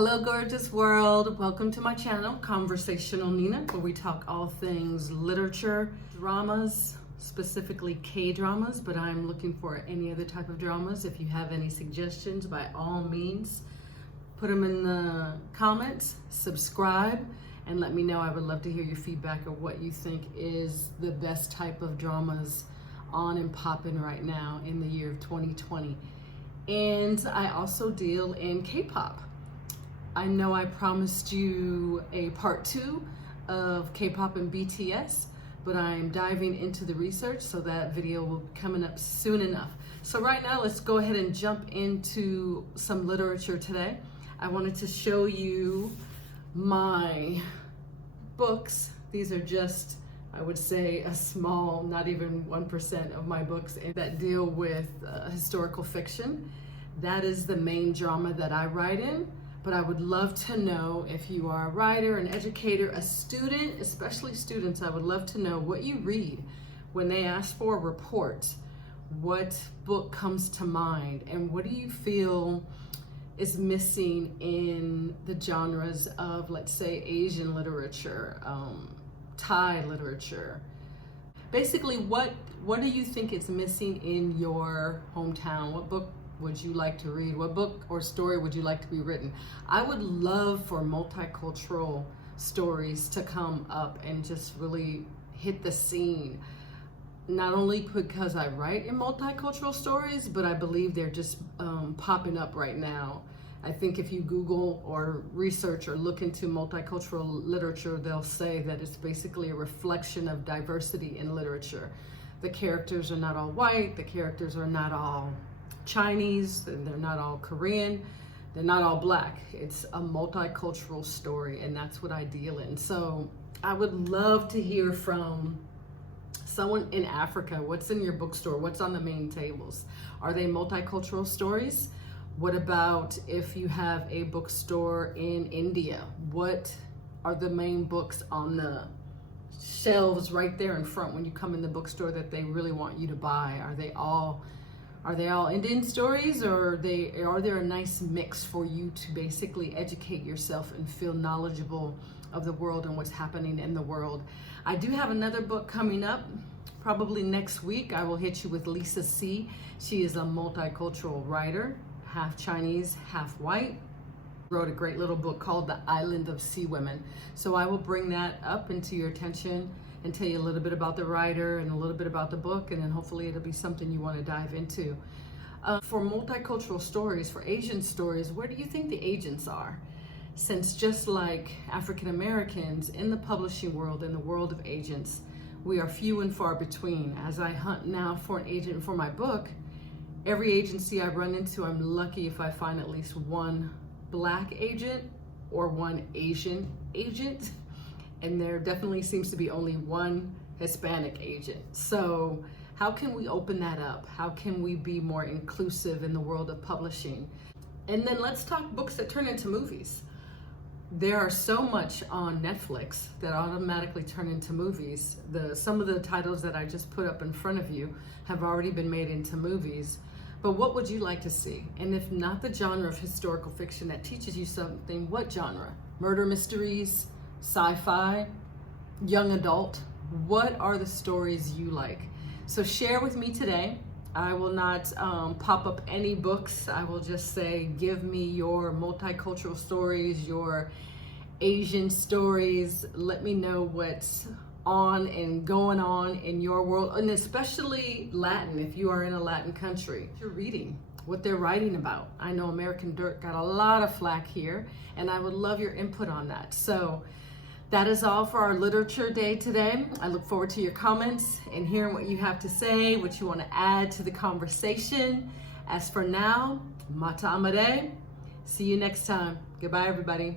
Hello, gorgeous world. Welcome to my channel, Conversational Nina, where we talk all things literature, dramas, specifically K-dramas, but I'm looking for any other type of dramas. If you have any suggestions, by all means, put them in the comments, subscribe, and let me know. I would love to hear your feedback of what you think is the best type of dramas on and popping right now in the year of 2020. And I also deal in K-pop. I know I promised you a part 2 of K-pop and BTS, but I'm diving into the research, so that video will be coming up soon enough. So right now, let's go ahead and jump into some literature today. I wanted to show you my books. These are just, I would say, a small, not even 1% of my books that deal with historical fiction. That is the main drama that I write in. But I would love to know if you are a writer, an educator, a student, especially students. I would love to know what you read when they ask for a report. What book comes to mind, and what do you feel is missing in the genres of, let's say, Asian literature, Thai literature? Basically, what do you think is missing in your hometown? What book would you like to read? What book or story would you like to be written? I would love for multicultural stories to come up and just really hit the scene. Not only because I write in multicultural stories, but I believe they're just popping up right now. I think if you Google or research or look into multicultural literature, they'll say that it's basically a reflection of diversity in literature. The characters are not all white, the characters are not all Chinese, and they're not all Korean, they're not all black. It's a multicultural story, and that's what I deal in. So I would love to hear from someone in Africa. What's in your bookstore? What's on the main tables? Are they multicultural stories? What about if you have a bookstore in India? What are the main books on the shelves right there in front when you come in the bookstore that they really want you to buy? Are they all Indian stories, or are there a nice mix for you to basically educate yourself and feel knowledgeable of the world and what's happening in the world? I do have another book coming up, probably next week. I will hit you with Lisa C. She is a multicultural writer, half Chinese, half white. Wrote a great little book called The Island of Sea Women. So I will bring that up into your attention and tell you a little bit about the writer and a little bit about the book, and then hopefully it'll be something you want to dive into. For multicultural stories, for Asian stories, where do you think the agents are? Since just like African Americans in the publishing world, in the world of agents, we are few and far between. As I hunt now for an agent for my book, every agency I run into, I'm lucky if I find at least one black agent or one Asian agent. And there definitely seems to be only one Hispanic agent. So how can we open that up? How can we be more inclusive in the world of publishing? And then let's talk books that turn into movies. There are so much on Netflix that automatically turn into movies. Some of the titles that I just put up in front of you have already been made into movies. But what would you like to see? And if not the genre of historical fiction that teaches you something, what genre? Murder mysteries, sci-fi, young adult? What are the stories you like? So share with me today. I will not pop up any books. I will just say, give me your multicultural stories, your Asian stories. Let me know what's on and going on in your world, and especially Latin, if you are in a Latin country. You're reading, what they're writing about. I know American Dirt got a lot of flack here, and I would love your input on that. So that is all for our literature day today. I look forward to your comments and hearing what you have to say, what you want to add to the conversation. As for now, mata amare. See you next time. Goodbye, everybody.